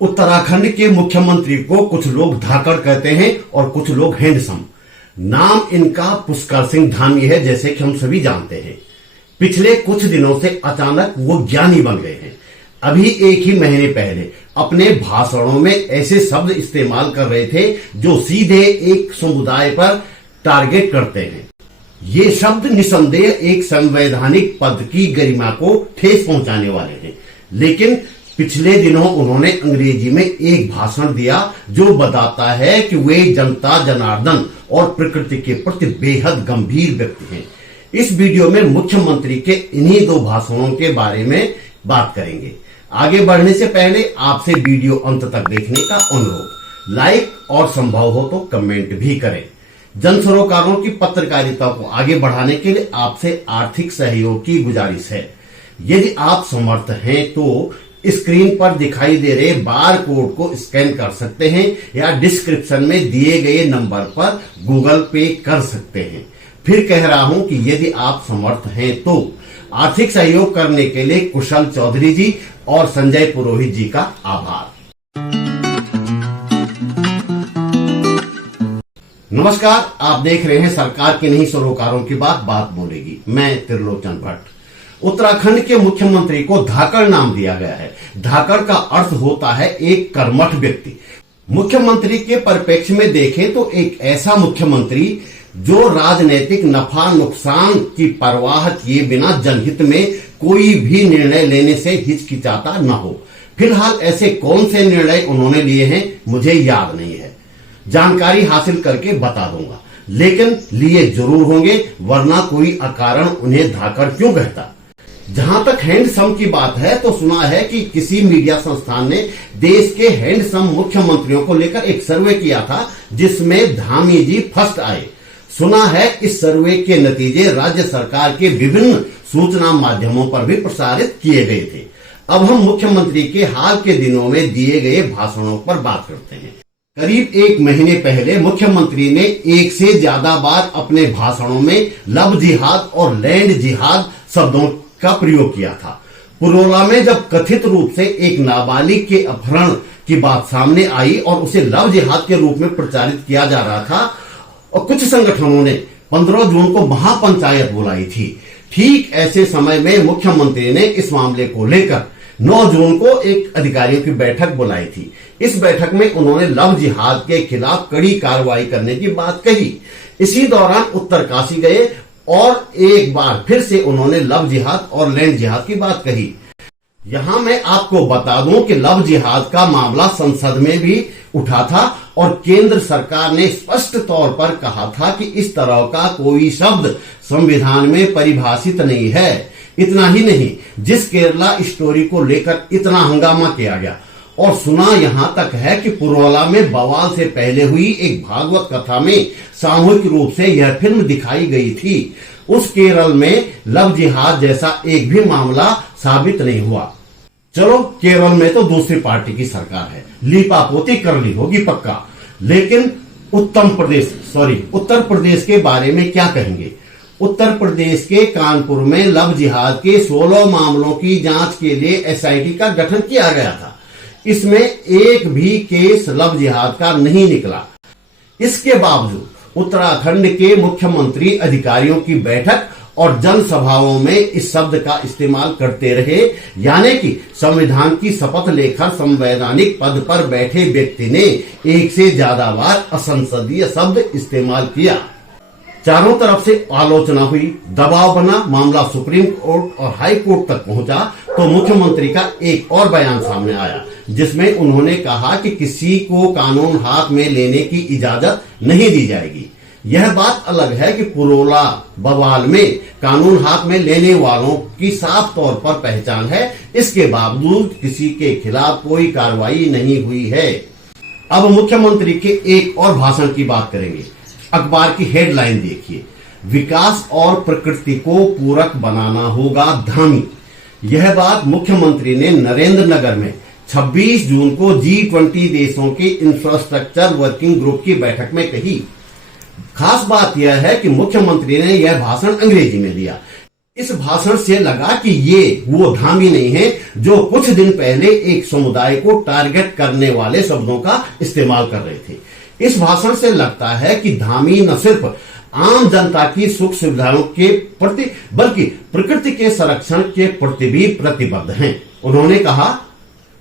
उत्तराखंड के मुख्यमंत्री को कुछ लोग धाकड़ कहते हैं और कुछ लोग हैंडसम। नाम इनका पुष्कर सिंह धामी है, जैसे कि हम सभी जानते हैं। पिछले कुछ दिनों से अचानक वो ज्ञानी बन गए हैं। अभी एक ही महीने पहले अपने भाषणों में ऐसे शब्द इस्तेमाल कर रहे थे जो सीधे एक समुदाय पर टारगेट करते हैं। ये शब्द निसंदेह एक संवैधानिक पद की गरिमा को ठेस पहुंचाने वाले हैं। लेकिन पिछले दिनों उन्होंने अंग्रेजी में एक भाषण दिया जो बताता है कि वे जनता जनार्दन और प्रकृति के प्रति बेहद गंभीर व्यक्ति हैं। इस वीडियो में मुख्यमंत्री के इन्हीं दो भाषणों के बारे में बात करेंगे। आगे बढ़ने से पहले आपसे वीडियो अंत तक देखने का अनुरोध, लाइक और संभव हो तो कमेंट भी करें। जन सरोकारों की पत्रकारिता को आगे बढ़ाने के लिए आपसे आर्थिक सहयोग की गुजारिश है। यदि आप समर्थ हैं तो स्क्रीन पर दिखाई दे रहे बार कोड को स्कैन कर सकते हैं या डिस्क्रिप्शन में दिए गए नंबर पर गूगल पे कर सकते हैं। फिर कह रहा हूं कि यदि आप समर्थ हैं तो आर्थिक सहयोग करने के लिए कुशल चौधरी जी और संजय पुरोहित जी का आभार। नमस्कार, आप देख रहे हैं सरकार के नहीं सरोकारों की बात बोलेगी। मैं त्रिलोचन भट्ट। उत्तराखंड के मुख्यमंत्री को धाकड़ नाम दिया गया है। धाकड़ का अर्थ होता है एक कर्मठ व्यक्ति। मुख्यमंत्री के परिप्रेक्ष्य में देखें तो एक ऐसा मुख्यमंत्री जो राजनीतिक नफा नुकसान की परवाह किए बिना जनहित में कोई भी निर्णय लेने से हिचकिचाता न हो। फिलहाल ऐसे कौन से निर्णय उन्होंने लिए हैं मुझे याद नहीं है, जानकारी हासिल करके बता दूंगा, लेकिन लिए जरूर होंगे, वरना कोई अकारण उन्हें धाकड़ क्यों कहता। जहां तक हैंडसम की बात है तो सुना है कि किसी मीडिया संस्थान ने देश के हैंडसम मुख्यमंत्रियों को लेकर एक सर्वे किया था जिसमें धामी जी फर्स्ट आए। सुना है इस सर्वे के नतीजे राज्य सरकार के विभिन्न सूचना माध्यमों पर भी प्रसारित किए गए थे। अब हम मुख्यमंत्री के हाल के दिनों में दिए गए भाषणों पर बात करते हैं। करीब एक महीने पहले मुख्यमंत्री ने एक से ज्यादा बार अपने भाषणों में लव जिहाद और लैंड जिहाद शब्दों का प्रयोग किया था। पुरोला में जब कथित रूप से एक नाबालिग के अपहरण की बात सामने आई और उसे लव जिहाद के रूप में प्रचारित किया जा रहा था और कुछ संगठनों ने 15 जून को महापंचायत बुलाई थी। ठीक ऐसे समय में मुख्यमंत्री ने इस मामले को लेकर 9 जून को एक अधिकारियों की बैठक बुलाई थी। इस बैठक में उन्होंने लव जिहाद के खिलाफ कड़ी कार्रवाई करने की बात कही। इसी दौरान उत्तरकाशी गए और एक बार फिर से उन्होंने लव जिहाद और लैंड जिहाद की बात कही। यहां मैं आपको बता दूं कि लव जिहाद का मामला संसद में भी उठा था और केंद्र सरकार ने स्पष्ट तौर पर कहा था कि इस तरह का कोई शब्द संविधान में परिभाषित नहीं है। इतना ही नहीं, जिस केरला स्टोरी को लेकर इतना हंगामा किया गया और सुना यहां तक है कि पुरोला में बवाल से पहले हुई एक भागवत कथा में सामूहिक रूप से यह फिल्म दिखाई गई थी। उस केरल में लव जिहाद जैसा एक भी मामला साबित नहीं हुआ। चलो, केरल में तो दूसरी पार्टी की सरकार है, लीपापोती कर ली होगी पक्का। लेकिन उत्तर प्रदेश के बारे में क्या कहेंगे। उत्तर प्रदेश के कानपुर में लव जिहाद के 16 मामलों की जांच के लिए एसआईटी का गठन किया गया था। इसमें एक भी केस लव जिहाद का नहीं निकला। इसके बावजूद उत्तराखंड के मुख्यमंत्री अधिकारियों की बैठक और जनसभाओं में इस शब्द का इस्तेमाल करते रहे, यानी कि संविधान की शपथ लेकर संवैधानिक पद पर बैठे व्यक्ति ने एक से ज्यादा बार असंसदीय शब्द इस्तेमाल किया। चारों तरफ से आलोचना हुई, दबाव बना, मामला सुप्रीम कोर्ट और हाई कोर्ट तक पहुंचा तो मुख्यमंत्री का एक और बयान सामने आया जिसमें उन्होंने कहा कि किसी को कानून हाथ में लेने की इजाजत नहीं दी जाएगी। यह बात अलग है कि पुरोला बवाल में कानून हाथ में लेने वालों की साफ तौर पर पहचान है, इसके बावजूद किसी के खिलाफ कोई कार्रवाई नहीं हुई है। अब मुख्यमंत्री के एक और भाषण की बात करेंगे। अखबार की हेडलाइन देखिए, विकास और प्रकृति को पूरक बनाना होगा धामी। यह बात मुख्यमंत्री ने नरेंद्र नगर में 26 जून को G20 देशों के इंफ्रास्ट्रक्चर वर्किंग ग्रुप की बैठक में कही। खास बात यह है कि मुख्यमंत्री ने यह भाषण अंग्रेजी में दिया। इस भाषण से लगा कि ये वो धामी नहीं है जो कुछ दिन पहले एक समुदाय को टारगेट करने वाले शब्दों का इस्तेमाल कर रहे थे। इस भाषण से लगता है कि धामी न सिर्फ आम जनता की सुख सुविधाओं के प्रति बल्कि प्रकृति के संरक्षण के प्रति भी प्रतिबद्ध हैं। उन्होंने कहा,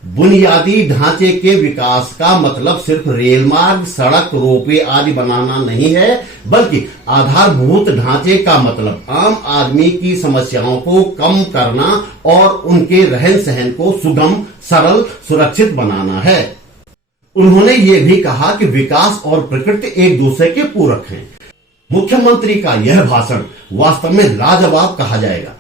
बुनियादी ढांचे के विकास का मतलब सिर्फ रेल मार्ग, सड़क, रोपवे आदि बनाना नहीं है, बल्कि आधारभूत ढांचे का मतलब आम आदमी की समस्याओं को कम करना और उनके रहन सहन को सुगम, सरल, सुरक्षित बनाना है। उन्होंने ये भी कहा कि विकास और प्रकृति एक दूसरे के पूरक हैं। मुख्यमंत्री का यह भाषण वास्तव में लाजवाब कहा जाएगा।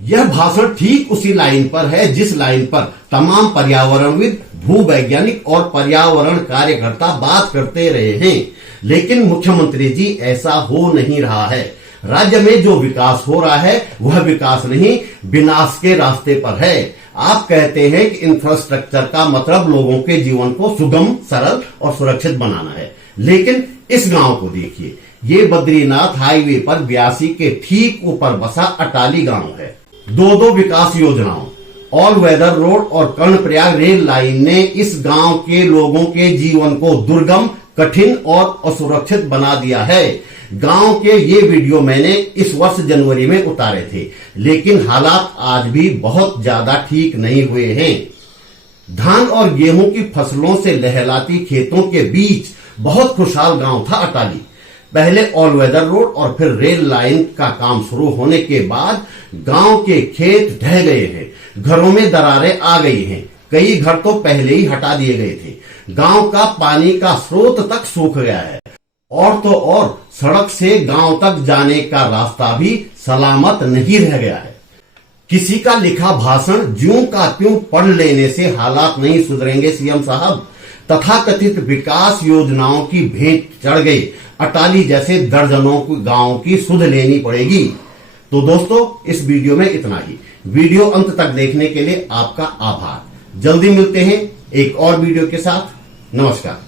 यह भाषण ठीक उसी लाइन पर है जिस लाइन पर तमाम पर्यावरणविद, भूवैज्ञानिक और पर्यावरण कार्यकर्ता बात करते रहे हैं, लेकिन मुख्यमंत्री जी ऐसा हो नहीं रहा है। राज्य में जो विकास हो रहा है वह विकास नहीं, विनाश के रास्ते पर है। आप कहते हैं कि इंफ्रास्ट्रक्चर का मतलब लोगों के जीवन को सुगम, सरल और सुरक्षित बनाना है, लेकिन इस गांव को देखिए। ये बद्रीनाथ हाईवे पर 82 के ठीक ऊपर बसा अटाली गांव है। दो विकास योजनाओं, ऑल वेदर रोड और कर्णप्रयाग रेल लाइन ने इस गांव के लोगों के जीवन को दुर्गम, कठिन और असुरक्षित बना दिया है। गांव के ये वीडियो मैंने इस वर्ष जनवरी में उतारे थे, लेकिन हालात आज भी बहुत ज्यादा ठीक नहीं हुए हैं। धान और गेहूं की फसलों से लहलाती खेतों के बीच बहुत खुशहाल गांव था अटाली। पहले ऑल वेदर रोड और फिर रेल लाइन का काम शुरू होने के बाद गांव के खेत ढह गए हैं, घरों में दरारें आ गई हैं, कई घर तो पहले ही हटा दिए गए थे। गांव का पानी का स्रोत तक सूख गया है और तो और सड़क से गांव तक जाने का रास्ता भी सलामत नहीं रह गया है। किसी का लिखा भाषण ज्यों का त्यों पढ़ लेने से हालात नहीं सुधरेंगे सीएम साहब। तथाकथित विकास योजनाओं की भेंट चढ़ गई, अटाली जैसे दर्जनों गांवों की सुध लेनी पड़ेगी। तो दोस्तों, इस वीडियो में इतना ही। वीडियो अंत तक देखने के लिए आपका आभार। जल्दी मिलते हैं एक और वीडियो के साथ। नमस्कार।